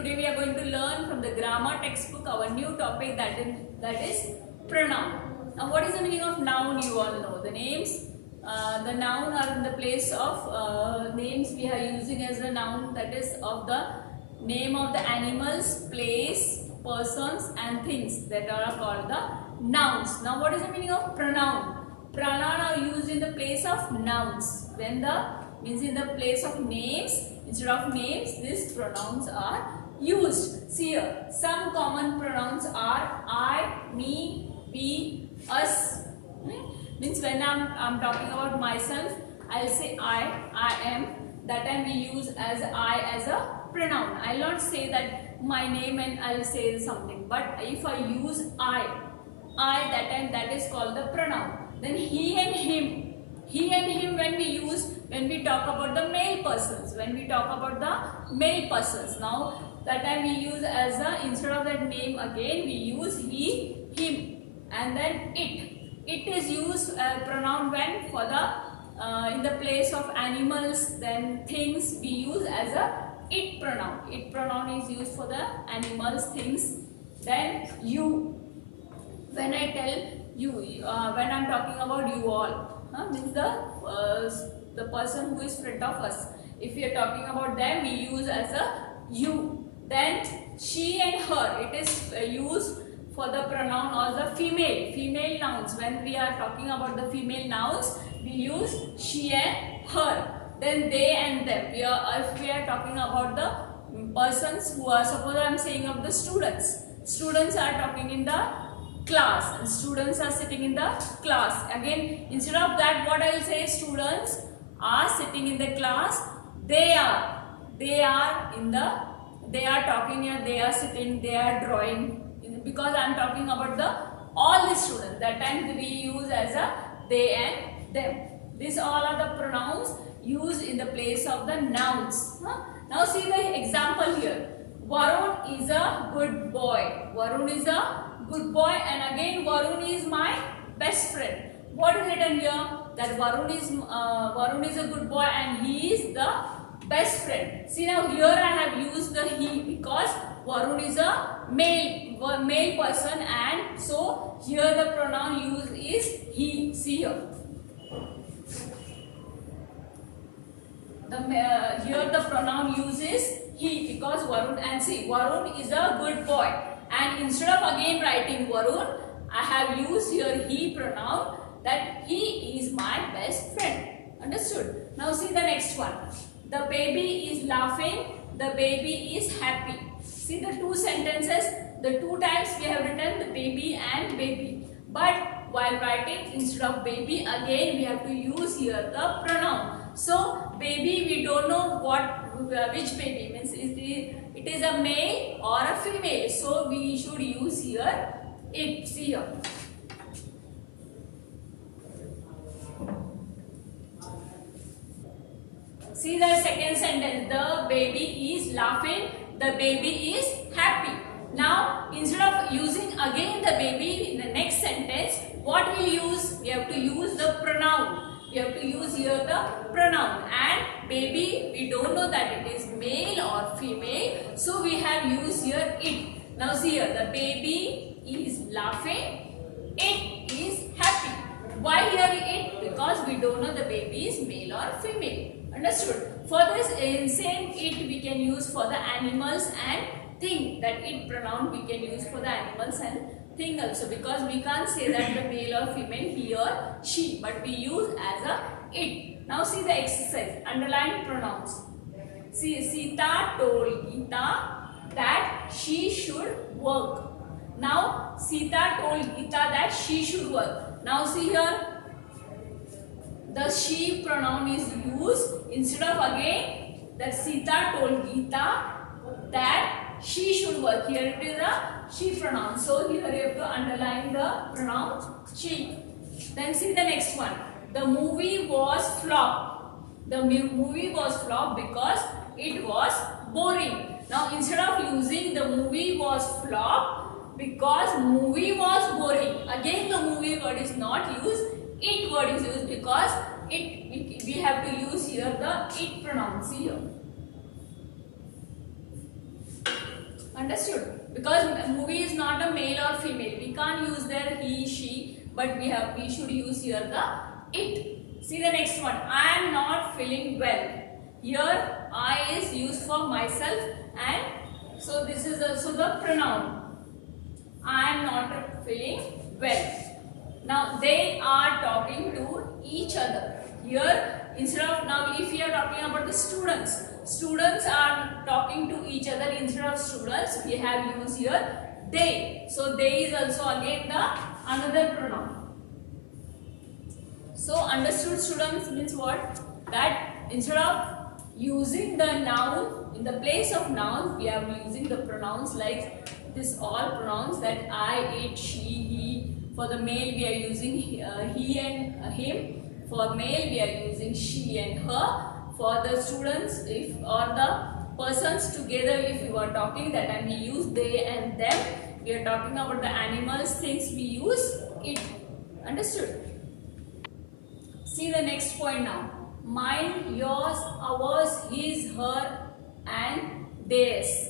Today we are going to learn from the grammar textbook our new topic that is pronoun. Now what is the meaning of noun? You all know the names. The noun are in the place of names we are using as a noun, that is of the name of the animals, place, persons and things that are called the nouns. Now what is the meaning of pronoun? Pronoun are used in the place of nouns. When the means in the place of names, instead of names, these pronouns are used. See here, some common pronouns are I, me, we, us. Means when I'm talking about myself, I'll say I am. That time we use as I as a pronoun. I'll not say that my name and I'll say something. But if I use I that time, that is called the pronoun. Then he and him. He and him when we talk about the male persons. When we talk about the male persons. Now that time we use as a, instead of that name again we use he, him, and then it. It is used pronoun when for the in the place of animals, then things we use as a it pronoun. It pronoun is used for the animals, things. Then you. When I tell you, when I'm talking about you all, means the person who is front of us. If we are talking about them, we use as a you. Then she and her. It is used for the pronoun or the female nouns. When we are talking about the female nouns, we use she and her. Then they and them. If we are talking about the persons who are, suppose I am saying of the students. Students are talking in the class and students are sitting in the class. Again, instead of that, what I will say, students are sitting in the class. They are talking here. They are sitting. They are drawing. Because I am talking about the all the students. That time we use as a they and them. These all are the pronouns used in the place of the nouns. Now see the example here. Varun is a good boy. Varun is a good boy, and again Varun is my best friend. What is written here? That Varun is a good boy and he is the best friend. See now here I have used the he because Varun is a male person, and so here the pronoun used is he. See here. Here the pronoun used is he because Varun, and see Varun is a good boy. And instead of again writing Varun, I have used here he pronoun, that he is my best friend. Understood? Now see the next one. The baby is laughing. The baby is happy. See the two sentences. The two times we have written the baby and baby. But while writing, instead of baby, again we have to use here the pronoun. So baby, we don't know which baby means. It is a male or a female, so we should use here it. See here. See the second sentence. The baby is laughing. The baby is happy. Now instead of using again the baby in the next sentence, what we use? We have to use the pronoun. We have to use here the pronoun, and baby we don't know that it is male or female, so we have used here it. Now see here, the baby is laughing, it is happy. Why here it? Because we don't know the baby is male or female. Understood? For this in same it we can use for the animals and thing. That it pronoun we can use for the animals and thing also, because we can't say that the male or female he or she, but we use as a it. Now see the exercise. Underline pronouns. See, Sita told Geeta that she should work. Now Sita told Geeta that she should work. Now see here, the she pronoun is used instead of again that Sita told Geeta that she should work. Here it is a she pronoun. So here you have to underline the pronoun she. Then see the next one. The movie was flop. The movie was flop because it was boring. Now instead of using the movie was flop because movie was boring, again the movie word is not used. It word is used because we have to use here the it pronoun. See here. Understood? Because movie is not a male or female. We can't use there he, she, but we should use here the it. See the next one. I am not feeling well. Here I is used for myself, and so this is also the pronoun. I am not feeling well. Now they are talking to each other. Here instead of, now if we are talking about the students, students are talking to each other. Instead of students we have used here they. So they is also again the another pronoun. So understood, students, means what? That instead of using the noun in the place of noun, we are using the pronouns like this, all pronouns, that I, it, she, he. For the male we are using he and him. For male we are using she and her. For the students, if or the persons together, if you are talking, that time we use they and them. We are talking about the animals, things, we use it. Understood? See the next point now. Mine, yours, ours, his, her and theirs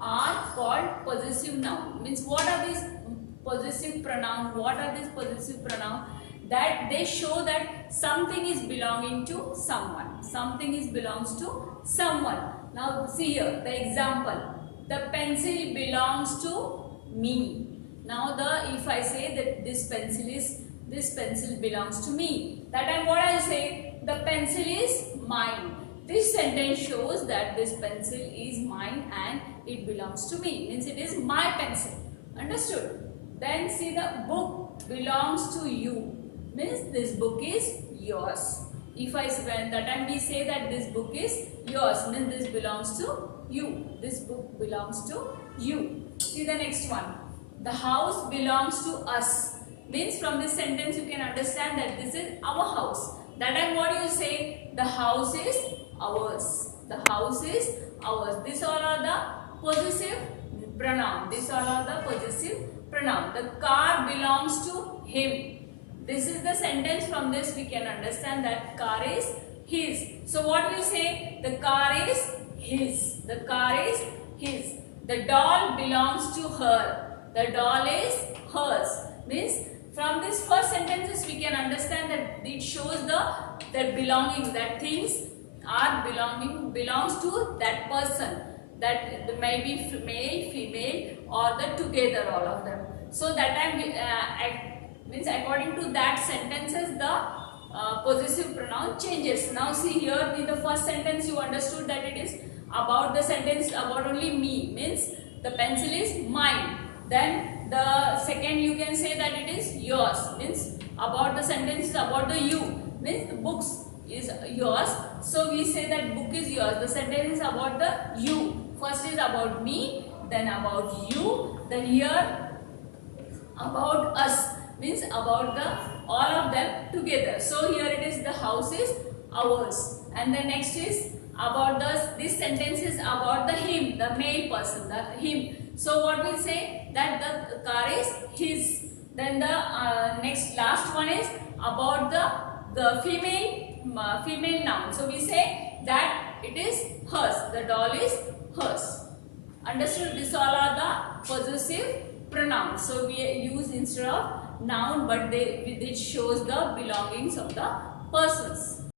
are called possessive noun. Means what are these possessive pronoun? What are these possessive pronoun? That they show that something is belonging to someone. Something is belongs to someone. Now see here the example. The pencil belongs to me. Now if I say that this pencil belongs to me, that time what I say, the pencil is mine. This sentence shows that this pencil is mine and it belongs to me. Means it is my pencil. Understood? Then see the book belongs to you. Means this book is yours. If I when that time we say that this book is yours, means this belongs to you. This book belongs to you. See the next one. The house belongs to us. Means from this sentence you can understand that this is our house. That time what you say? The house is ours. The house is ours. These all are the possessive pronoun. These all are the possessive pronoun. The car belongs to him. This is the sentence. From this we can understand that car is his. So what you say? The car is his. The car is his. The doll belongs to her. The doll is hers. Means from this first sentences we can understand that it shows that belonging, that things are belongs to that person. That may be male, female, or the together, all of them. So that time means according to that sentences the possessive pronoun changes. Now see here in the first sentence you understood that it is about the sentence about only me, means the pencil is mine. Then the second you can say that it is yours, means about the sentence is about the you, means the books is yours. So we say that book is yours. The sentence is about the you. First is about me, then about you, then here about us, means about the all of them together. So here it is the house is ours, and the next is about this sentence is about the him, the male person, the him. So what we say that the car is his. Then the last one is about the female noun. So we say that it is hers. The doll is hers. Understood? These all are the possessive pronouns. So we use instead of noun, but it shows the belongings of the persons.